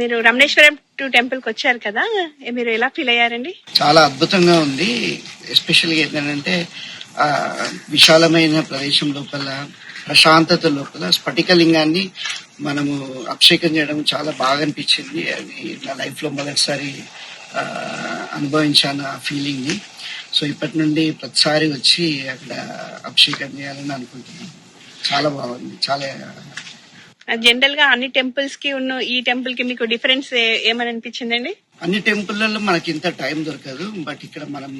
మీరు రమణేశ్వరం టెంపుల్ కి వచ్చారు కదా, మీరు ఎలా ఫీల్ అయ్యారండి? చాలా అద్భుతంగా ఉంది. ఎస్పెషల్గా ఏంటంటే విశాలమైన ప్రదేశం లోపల, ప్రశాంతత లోపల స్ఫటికలింగాన్ని మనము అభిషేకం చేయడం చాలా బాగా అనిపించింది. అది నా లైఫ్ లో మొదటిసారి అనుభవించాను ఆ ఫీలింగ్ ని. సో ఇప్పటి నుండి ప్రతిసారి వచ్చి అక్కడ అభిషేకం చేయాలని అనుకుంటున్నాను. చాలా బాగుంది. చాలా జనరల్ గా అన్ని టెంపుల్స్ కి ఉన్న ఈ టెంపుల్ కి మీకు డిఫరెన్స్ ఏమని అనిపించిందండి? అన్ని టెంపుల్లలో మనకి ఇంత టైం దొరకదు, బట్ ఇక్కడ మనం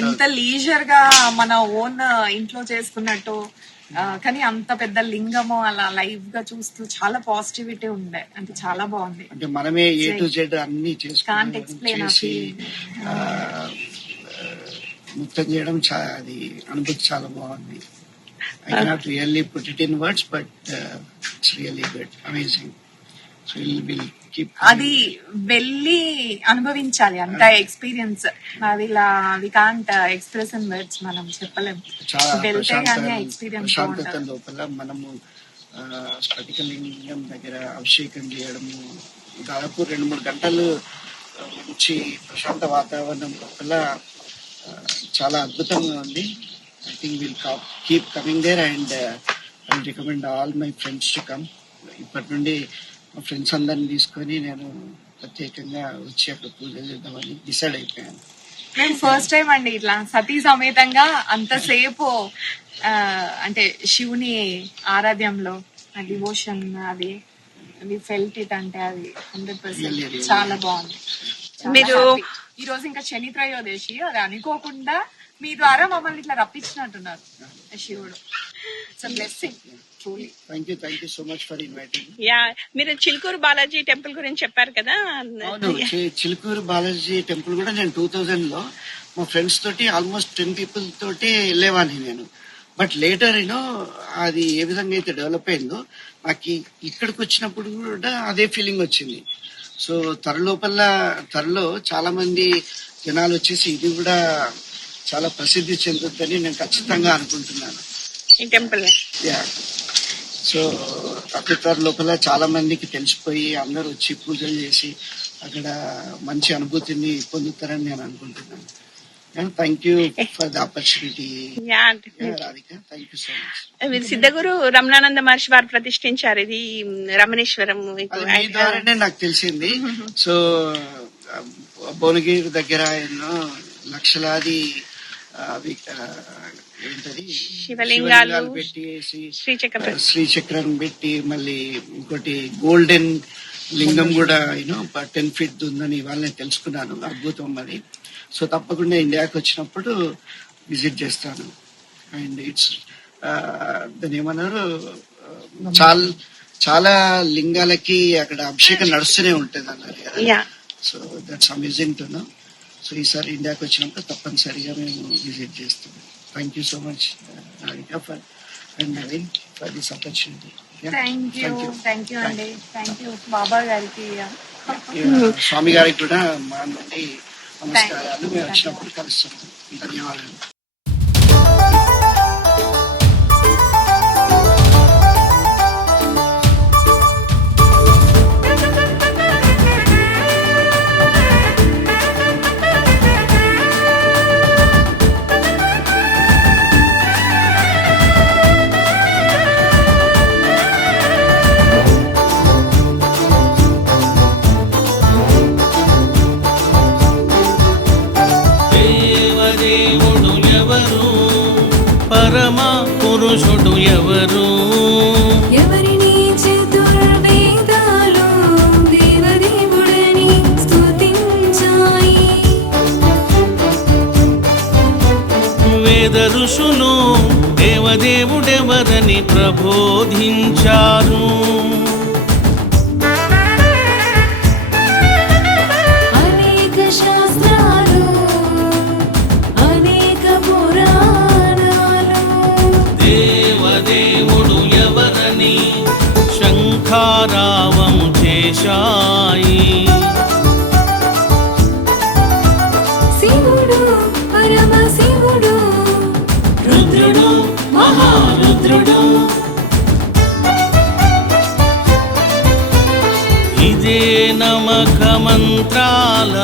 ఎంత లీజర్ గా మన ఓన్ ఇంట్లో చేసుకున్నట్టు, కానీ అంత పెద్ద లింగము అలా లైవ్ గా చూస్తూ చాలా పాజిటివిటీ ఉండే, అంటే చాలా బాగుంది. అంటే మనమే ఏ టు జెడ్ అన్ని కాంట్ ఎక్స్ప్లెయిన్ చేసి మొత్తం చేయడం అది అనుభూతి చాలా బాగుంది. I cannot really put it in words, but it's really good, amazing. So we'll keep. అది వెళ్ళి అనుభవించాలి అంత ఎక్స్పీరియన్స్. అది ఇలా we can't express in words, మనం చెప్పలేము. వెళ్తే గానీ ఎక్స్పీరియన్స్ ప్రశాంతత లోపల మనము స్ఫటికలింగం దగ్గర అభిషేకం చేయడము, దాదాపు 2-3 గంటలు మంచి ప్రశాంత వాతావరణం లోపల చాలా అద్భుతంగా ఉంది. I think we'll keep coming there and I'll recommend all my friends to come. ఇప్పటి నుండి మా ఫ్రెండ్స్ అందరిని తీసుకొని నేను ప్రత్యేకంగా వచ్చి అక్కడ పూజలు చేద్దామని డిసైడ్ అయిపోయాను. మేము ఫస్ట్ టైం అండి ఇట్లా సతీ సమేతంగా అంతసేపు అంటే శివుని ఆరాధ్యంలో డివోషన్, అది ఫెల్ట్ ఇట్, అంటే అది 100% చాలా బాగుంది. మీరు ఈ రోజు ఇంకా శని త్రయోదశి, అది అనుకోకుండా మీ ద్వారా మమ్మల్ని ఇట్లా రప్పించినట్టున్నారు శివుడు. Thank you so much for inviting me. మీరు చిలుకూరు బాలాజీ టెంపుల్ గురించి చెప్పారు కదా. అవును, చిలుకూరు బాలాజీ టెంపుల్ కూడా నేను 2000 లో మా ఫ్రెండ్స్ తోటి ఆల్మోస్ట్ 10 people తోటి వెళ్ళేవాడిని నేను. బట్ లేటర్ అది ఏ విధంగా అయితే డెవలప్ అయిందో నాకు ఇక్కడికి వచ్చినప్పుడు కూడా అదే ఫీలింగ్ వచ్చింది. సో త్వరలో చాలా మంది జనాలు వచ్చేసి ఇది కూడా చాలా ప్రసిద్ధి చెందుతుందని నేను ఖచ్చితంగా అనుకుంటున్నాను ఈ టెంపుల్. సో అతి లోపల చాలా మందికి తెలిసిపోయి అందరూ వచ్చి పూజలు చేసి అక్కడ మంచి అనుభూతిని పొందుతారని నేను అనుకుంటున్నాను. Thank you for the opportunity Radhika. Thank you so much. Siddhaguru Ramanananda Maharshi వారు ప్రతిష్ఠించారు ఇది రమణేశ్వరం. మీ ద్వారానే నాకు తెలిసింది. సో భువనగిరి దగ్గర ఎన్నో లక్షలాది ఏంటది శివలింగాలు పెట్టేసి శ్రీచక్రం పెట్టి, మళ్ళీ ఇంకోటి గోల్డెన్ లింగం కూడా 10 feet ఉందని ఇవాళ నేను తెలుసుకున్నాను. అద్భుతం అది. సో తప్పకుండా ఇండియాకి వచ్చినప్పుడు విజిట్ చేస్తాను. అండ్ ఇట్స్ దాని ఏమన్నారు, చాలా లింగాలకి అక్కడ అభిషేకం నడుస్తూనే ఉంటుంది అన్నారు కదా. So that's amazing to know. So ఈసారి ఇండియాకి వచ్చినప్పుడు తప్పనిసరిగా మేము విజిట్ చేస్తాం. Thank you so much Radhika for and Naveen for this opportunity. Thank you అండి. థ్యాంక్ యూ బాబా గారికి, స్వామి గారికి కూడా మా నుండి నమస్కారాలు. మేము వచ్చినప్పుడు కలుస్తాం. ధన్యవాదాలు. పరమ పురుషుడు ఎవరు? ఎవరిని చతుర్వేదాలు దేవదేవుడని స్తుతించాయి. వేద ఋషులు దేవదేవుడెవరని ప్రబోధించారు. శంఖారావం చేశాయి. శివుడు పరమ శివుడు, రుద్రుడు మహారుద్రుడు, నమక మంత్రాల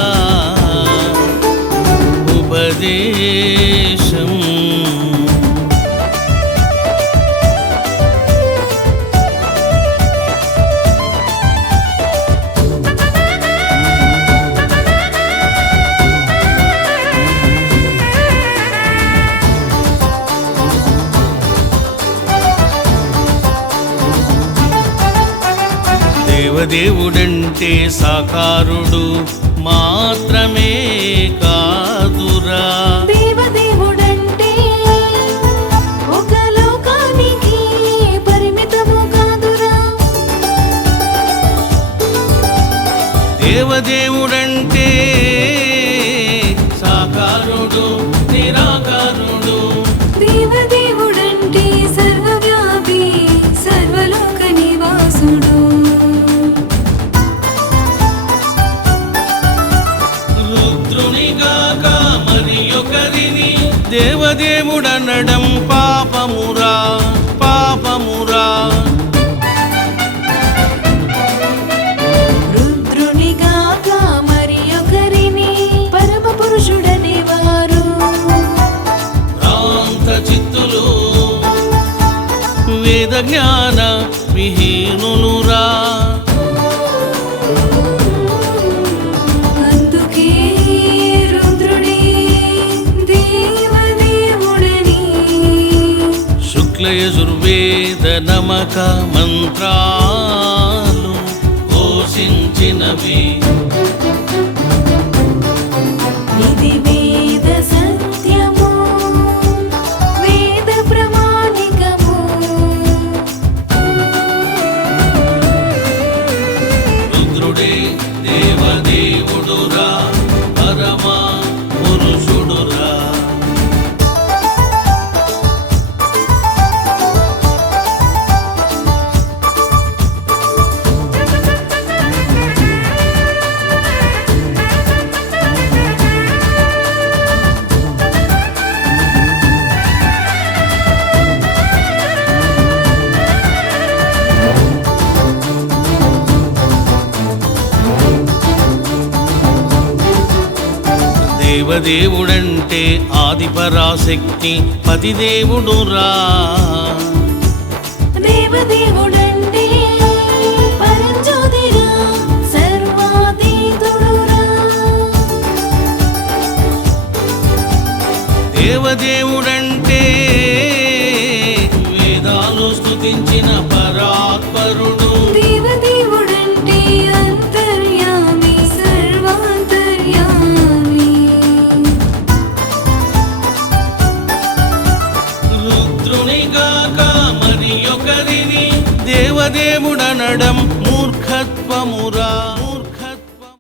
ఉపదేశం. దేవదేవుడంటే సాకారుడు మాత్రమే కాదురా, దేవదేవుడంటే ఒక లోకానికి పరిమితము కాదురా. దేవదేవుడంటే సాకారుడు నిరాకారుడు, దేవదేవుడంటే సర్వవ్యాపి సర్వలోక నివాసుడు. రుద్రునిగాక మరి ఒకరిని దేవదేవుడనడం పాపమురా పాపమురా. రుద్రునిగాక మరి ఒకరిని పరమ పురుషుడనేవారు. భ్రాంత చిత్తులు వేద జ్ఞాన విహీనులురా. అందుకే రుద్రుడే దేవదేవుడని శుక్లయజుర్వేద నమక మంత్రాలు ఘోషించినవి. ఇది వేద సత్యము వేద ప్రమాణికము. రుద్రుడే దేవదేవుడురా పరమ పురుషుడురా. దేవదేవుడంటే ఆదిపరాశక్తి పతిదేవుడురా, దేవదేవుడంటే పరంజ్యోతిరా సర్వాతీతుడురా. దేవదేవుడంటే వేదాలు స్తుతించిన పరాత్పరుడు, దేవదేవుడంటే అంతర్యామి సర్వాంతర్యామి. రుద్రునిగాక మరి ఒకరిని దేవదేవుడనడం మూర్ఖత్వమురా.